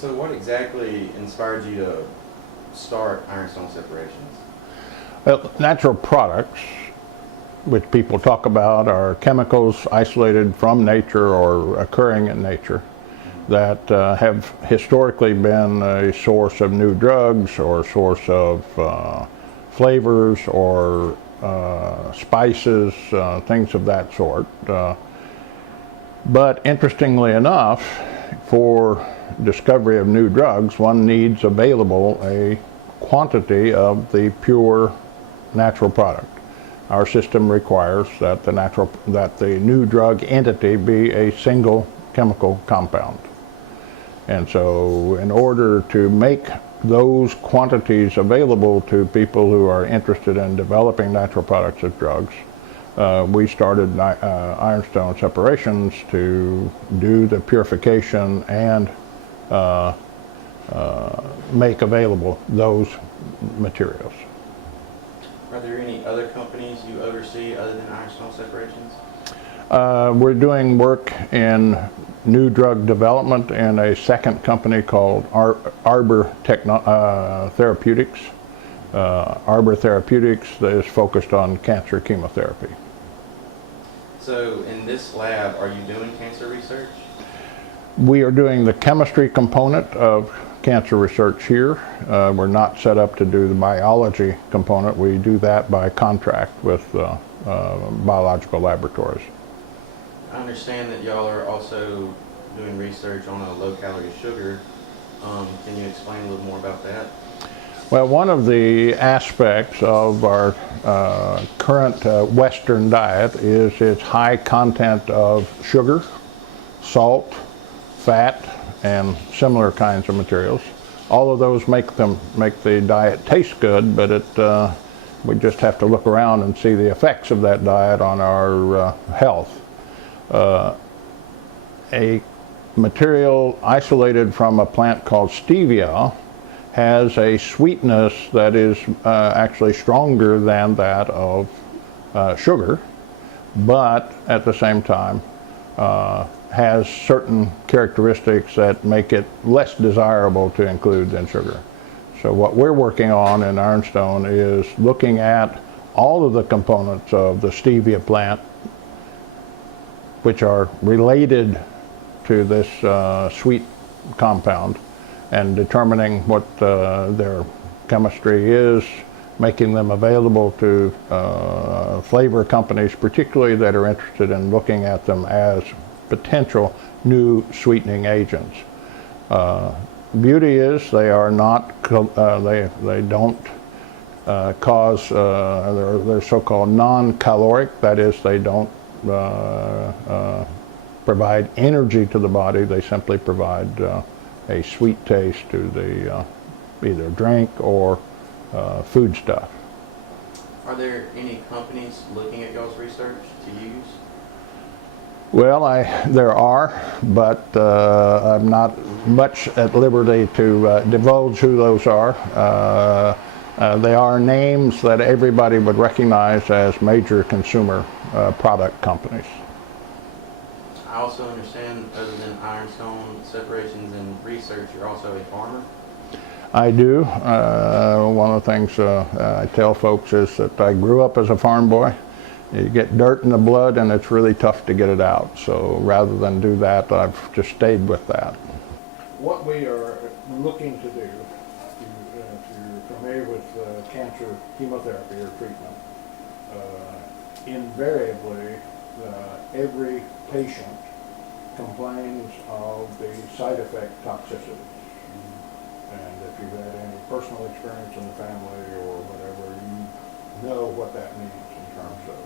So what exactly inspired you to start Ironstone Separations? Well, natural products, which people talk about, are chemicals isolated from nature or occurring in nature that have historically been a source of new drugs or a source of flavors or spices, things of that sort. But interestingly enough, for discovery of new drugs, one needs available a quantity of the pure natural product. Our system requires that the new drug entity be a single chemical compound. And so in order to make those quantities available to people who are interested in developing natural products as drugs, we started Ironstone Separations to do the purification and make available those materials. Are there any other companies you oversee other than Ironstone Separations? We're doing work in new drug development in a second company called Arbor Therapeutics. Arbor Therapeutics is focused on cancer chemotherapy. So in this lab, are you doing cancer research? We are doing the chemistry component of cancer research here. We're not set up to do the biology component. We do that by contract with biological laboratories. I understand that y'all are also doing research on a low-calorie sugar. Can you explain a little more about that? Well, one of the aspects of our current Western diet is its high content of sugar, salt, fat, and similar kinds of materials. All of those make the diet taste good, but we just have to look around and see the effects of that diet on our health. A material isolated from a plant called stevia has a sweetness that is actually stronger than that of sugar, but at the same time has certain characteristics that make it less desirable to include than sugar. So what we're working on in Ironstone is looking at all of the components of the stevia plant which are related to this sweet compound, and determining what their chemistry is, making them available to flavor companies, particularly that are interested in looking at them as potential new sweetening agents. Beauty is they are not, they don't cause, they're so-called non-caloric, that is, they don't provide energy to the body, they simply provide a sweet taste to the either drink or food stuff. Are there any companies looking at y'all's research to use? Well, there are, but I'm not much at liberty to divulge who those are. They are names that everybody would recognize as major consumer product companies. I also understand, other than Ironstone Separations and research, you're also a farmer? I do. One of the things I tell folks is that I grew up as a farm boy. You get dirt in the blood and it's really tough to get it out. So rather than do that, I've just stayed with that. What we are looking to do, if you're familiar with cancer chemotherapy or treatment, invariably every patient complains of the side effect toxicity. And if you've had any personal experience in the family or whatever, you know what that means in terms of